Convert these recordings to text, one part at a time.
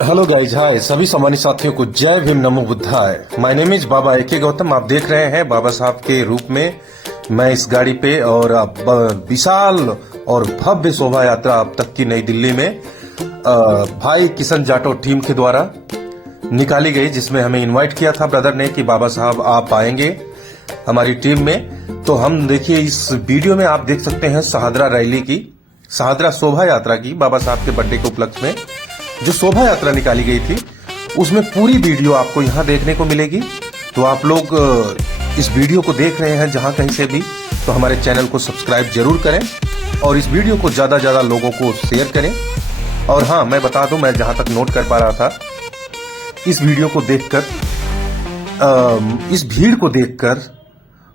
Hello guys, हाय सभी सामान्य साथियों को जय भीम, नमो बुद्धाय। माय नेम इज बाबा एके गौतम। आप देख रहे हैं बाबा साहब के रूप में मैं इस गाड़ी पे, और विशाल और भव्य शोभा यात्रा अब तक की नई दिल्ली में भाई किशन जाटो टीम के द्वारा निकाली गई, जिसमें हमें इनवाइट किया था ब्रदर ने कि बाबा साहब आप आएंगे हमारी टीम में। तो हम देखिए इस वीडियो में आप देख सकते हैं शहादरा रैली की, शहादरा शोभा यात्रा की, बाबा साहब के बर्थडे के उपलक्ष्य में जो शोभा यात्रा निकाली गई थी, उसमें पूरी वीडियो आपको यहाँ देखने को मिलेगी। तो आप लोग इस वीडियो को देख रहे हैं जहां कहीं से भी, तो हमारे चैनल को सब्सक्राइब जरूर करें और इस वीडियो को ज्यादा ज्यादा लोगों को शेयर करें। और हाँ, मैं बता दूं, मैं जहां तक नोट कर पा रहा था, इस वीडियो को देखकर, इस भीड़ को देखकर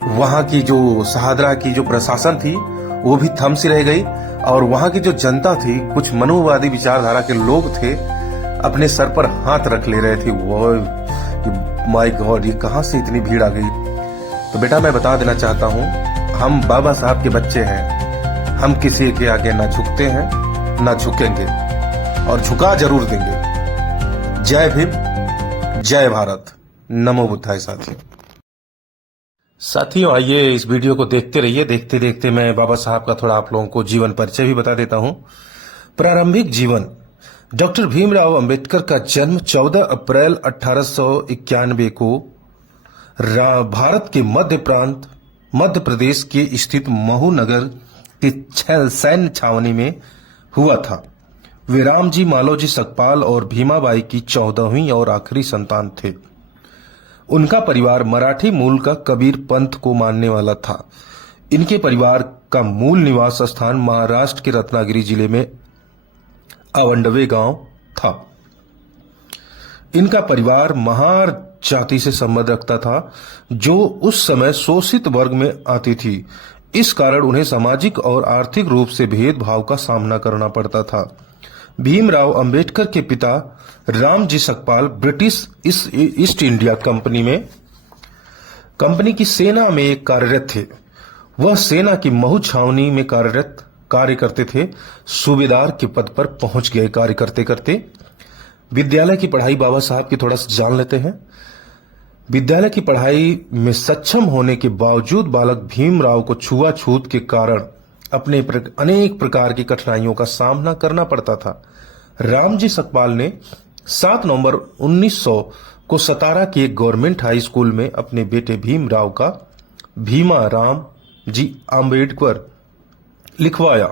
वहां की जो शहादरा की जो प्रशासन थी वो भी थम सी रह गई, और वहां की जो जनता थी, कुछ मनुवादी विचारधारा के लोग थे, अपने सर पर हाथ रख ले रहे थे। वो माय गॉड, ये कहां से इतनी भीड़ आ गई। तो बेटा मैं बता देना चाहता हूं, हम बाबा साहब के बच्चे हैं, हम किसी के आगे ना झुकते हैं ना झुकेंगे, और झुका जरूर देंगे। जय भीम, जय भारत, नमो बुद्धाय। साथियों आइए इस वीडियो को देखते रहिए। देखते देखते मैं बाबा साहब का थोड़ा आप लोगों को जीवन परिचय भी बता देता हूं। प्रारंभिक जीवन। डॉक्टर भीमराव अंबेडकर का जन्म 14 अप्रैल 1891 को भारत के मध्य प्रांत मध्य प्रदेश के स्थित महू नगर के सैन्य छावनी में हुआ था। वे रामजी मालोजी सकपाल और भीमाबाई की 14वीं और आखिरी संतान थे। उनका परिवार मराठी मूल का कबीर पंथ को मानने वाला था। इनके परिवार का मूल निवास स्थान महाराष्ट्र के रत्नागिरी जिले में अवंडवे गांव था। इनका परिवार महार जाति से संबंध रखता था, जो उस समय शोषित वर्ग में आती थी। इस कारण उन्हें सामाजिक और आर्थिक रूप से भेदभाव का सामना करना पड़ता था। भीमराव अंबेडकर के पिता Ramji Sakpal British east India company की सेना में कार्यरत थे। वह सेना की महू छावनी में कार्य करते थे। सूबेदार के पद पर पहुंच गए कार्य करते करते। विद्यालय की पढ़ाई बाबा साहब की थोड़ा सा जान लेते हैं। विद्यालय की पढ़ाई में सक्षम होने के बावजूद बालक भीमराव को छुआछूत के कारण अपने अनेक प्रकार की कठिनाइयों का सामना करना पड़ता था। रामजी सकपाल ने 7 नवंबर 1900 को सतारा के एक गवर्नमेंट हाई स्कूल में अपने बेटे भीमराव का भीमा राम जी आम्बेडकर लिखवाया।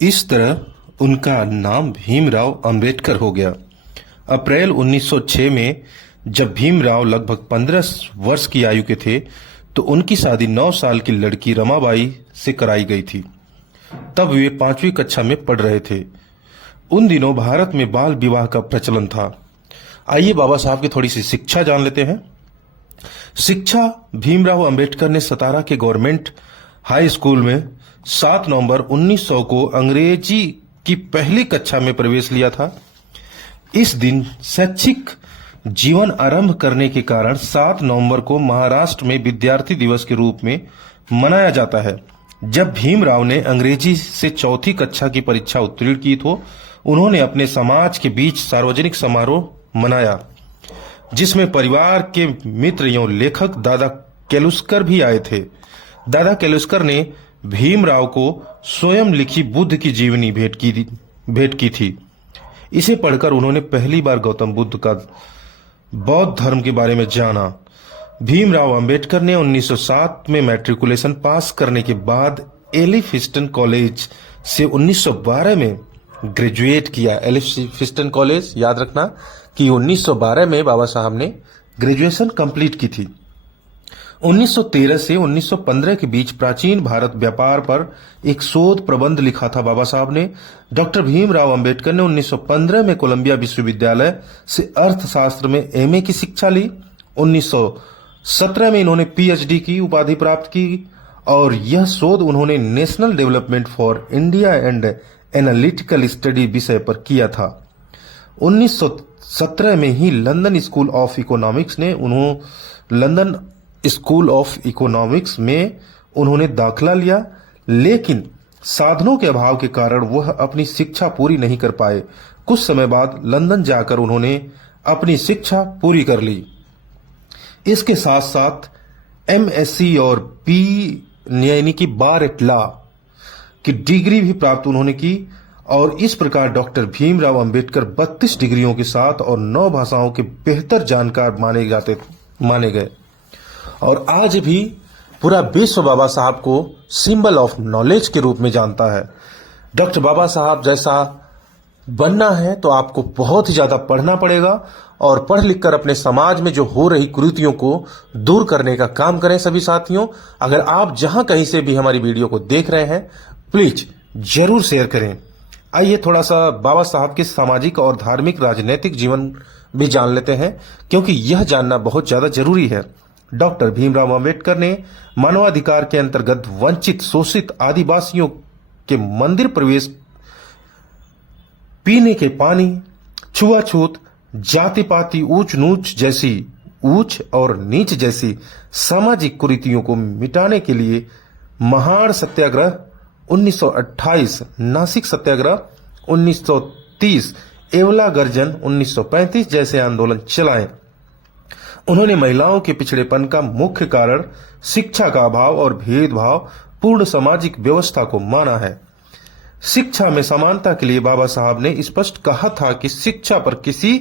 इस तरह उनका नाम भीमराव अंबेडकर हो गया। अप्रैल 1906 में जब भीमराव लगभग 15 वर्ष की आयु के थे, तो उनकी शादी 9 साल की लड़की रमाबाई से कराई गई थी। तब वे 5वीं कक्षा में पढ़ रहे थे। उन दिनों भारत में बाल विवाह का प्रचलन था। आइए बाबा साहब की थोड़ी सी शिक्षा जान लेते हैं। शिक्षा। भीमराव अंबेडकर ने सतारा के गवर्नमेंट हाई स्कूल में 7 नवंबर 1900 को अंग्रेजी की पहली कक्षा में प्रवेश लिया था। इस दिन शैक्षिक जीवन आरंभ करने के कारण 7 नवंबर को महाराष्ट्र में विद्यार्थी दिवस के रूप में मनाया जाता है। जब भीमराव ने अंग्रेजी से 4वीं कक्षा की परीक्षा उत्तीर्ण की, तो उन्होंने अपने समाज के बीच सार्वजनिक समारोह मनाया, जिसमें परिवार के मित्र एवं लेखक दादा केलुस्कर भी आए थे। दादा केलुस्कर ने भीमराव को स्वयं लिखी बुद्ध की जीवनी भेंट की थी। इसे पढ़कर उन्होंने पहली बार गौतम बुद्ध का बौद्ध धर्म के बारे में जाना। भीमराव अंबेडकर ने 1907 में मैट्रिकुलेशन पास करने के बाद एलिफिस्टन कॉलेज से 1912 में ग्रेजुएट किया। एलिफिस्टन कॉलेज याद रखना कि 1912 में बाबा साहब ने ग्रेजुएशन कंप्लीट की थी। 1913 से 1915 के बीच प्राचीन भारत व्यापार पर एक शोध प्रबंध लिखा था बाबा साहब ने। डॉक्टर भीमराव अंबेडकर ने 1915 में कोलंबिया विश्वविद्यालय से अर्थशास्त्र में एमए की शिक्षा ली। 1917 में इन्होंने पीएचडी की उपाधि प्राप्त की, और यह शोध उन्होंने national development for India and analytical study विषय पर किया था। 1917 में ही लंदन स्कूल ऑफ इकोनॉमिक्स में उन्होंने दाखिला लिया, लेकिन साधनों के अभाव के कारण वह अपनी शिक्षा पूरी नहीं कर पाए। कुछ समय बाद लंदन जाकर उन्होंने अपनी शिक्षा पूरी कर ली। इसके साथ साथ एमएससी और बी यानी कि बार एट लॉ की डिग्री भी प्राप्त उन्होंने की और इस प्रकार डॉक्टर भीमराव अंबेडकर 32 डिग्रियों के साथ और 9 भाषाओं के बेहतर जानकार माने गए और आज भी पूरा विश्व बाबा साहब को सिंबल ऑफ नॉलेज के रूप में जानता है। डॉक्टर बाबा साहब जैसा बनना है तो आपको बहुत ही ज्यादा पढ़ना पड़ेगा और पढ़ लिख कर अपने समाज में जो हो रही कुरीतियों को दूर करने का काम करें। सभी साथियों, अगर आप जहां कहीं से भी हमारी वीडियो को देख रहे हैं प्लीज जरूर शेयर करें। आइए थोड़ा सा बाबा साहब के सामाजिक और धार्मिक राजनीतिक जीवन भी जान लेते हैं, क्योंकि यह जानना बहुत ज्यादा जरूरी है। डॉक्टर भीमराव अंबेडकर ने मानवाधिकार के अंतर्गत वंचित शोषित आदिवासियों के मंदिर प्रवेश, पीने के पानी, छुआछूत, जाति पाति, ऊंच और नीच जैसी सामाजिक कुरीतियों को मिटाने के लिए महान सत्याग्रह 1928, नासिक सत्याग्रह 1930, एवला गर्जन 1935 जैसे आंदोलन चलाए। उन्होंने महिलाओं के पिछड़ेपन का मुख्य कारण शिक्षा का अभाव और भेदभाव पूर्ण सामाजिक व्यवस्था को माना है। शिक्षा में समानता के लिए बाबा साहब ने स्पष्ट कहा था कि शिक्षा पर किसी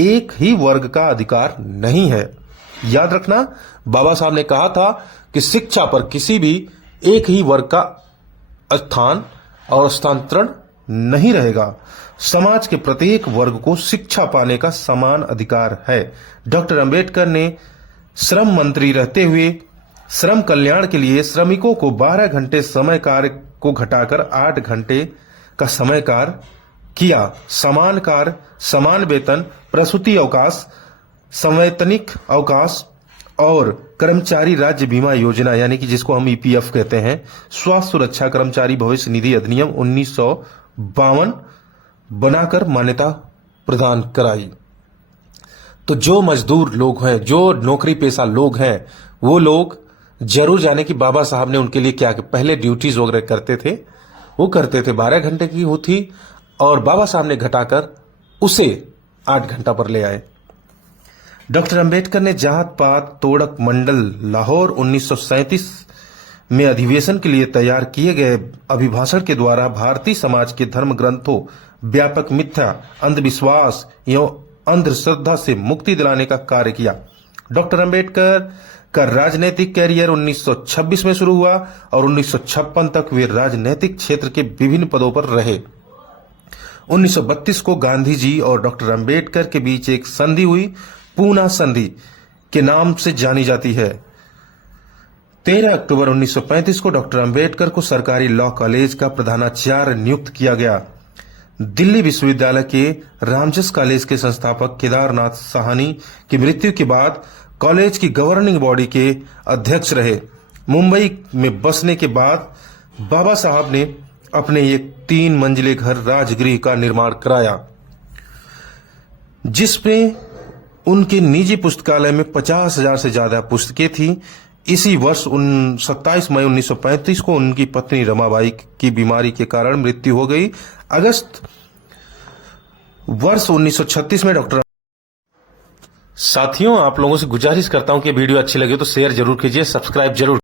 एक ही वर्ग का अधिकार नहीं है। याद रखना, बाबा साहब ने कहा था कि शिक्षा पर किसी भी एक ही वर्ग का स्थान और स्थानांतरण नहीं रहेगा। समाज के प्रत्येक वर्ग को शिक्षा पाने का समान अधिकार है। डॉक्टर अंबेडकर ने श्रम मंत्री रहते हुए श्रम कल्याण के लिए श्रमिकों को 12 घंटे समय कार्य को घटाकर 8 घंटे का समय कार्य किया। समान कार्य, समान वेतन, प्रसूति अवकाश, संवैतनिक अवकाश और कर्मचारी राज्य बीमा योजना यानी कि जिसको हम ईपीएफ कहते हैं, स्वास्थ्य सुरक्षा कर्मचारी भविष्य निधि अधिनियम 1952 बनाकर मान्यता प्रदान कराई। तो जो मजदूर लोग हैं, जो नौकरी पेशा लोग हैं, वो लोग जरूर जाने कि बाबा साहब ने उनके लिए क्या, पहले ड्यूटीज वगैरह करते थे, वो करते थे 12 घंटे की होती और बाबा साहब ने घटाकर उसे 8 घंटा पर ले आए। डॉक्टर अंबेडकर ने जात पात तोड़क मंडल लाहौर 1937 में अधिवेशन के लिए तैयार किए गए अभिभाषण के द्वारा भारतीय समाज के धर्म ग्रंथों, व्यापक मिथ्या, अंधविश्वास एवं अंधश्रद्धा से मुक्ति दिलाने का कार्य किया। डॉक्टर अंबेडकर का राजनीतिक कैरियर 1926 में शुरू हुआ और 1956 तक वे राजनीतिक क्षेत्र के विभिन्न पदों पर रहे। 1932 को गांधी जी और डॉक्टर अंबेडकर के बीच एक संधि हुई, पूना संधि के नाम से जानी जाती है। 13 अक्टूबर 1935 को डॉक्टर अंबेडकर को सरकारी लॉ कॉलेज का प्रधानाचार्य नियुक्त किया गया। दिल्ली विश्वविद्यालय के रामजस कॉलेज के संस्थापक केदारनाथ साहनी की मृत्यु के बाद कॉलेज की गवर्निंग बॉडी के अध्यक्ष रहे। मुंबई में बसने के बाद बाबा साहब ने अपने एक 3 मंजिले घर राजगृह का निर्माण कराया, जिसमें उनके निजी पुस्तकालय में 50,000 से ज्यादा पुस्तकें थी। इसी वर्ष 27 मई 1935 को उनकी पत्नी रमाबाई की बीमारी के कारण मृत्यु हो गई। अगस्त वर्ष 1936 में डॉक्टर। साथियों, आप लोगों से गुजारिश करता हूं कि वीडियो अच्छी लगे तो शेयर जरूर कीजिए, सब्सक्राइब जरूर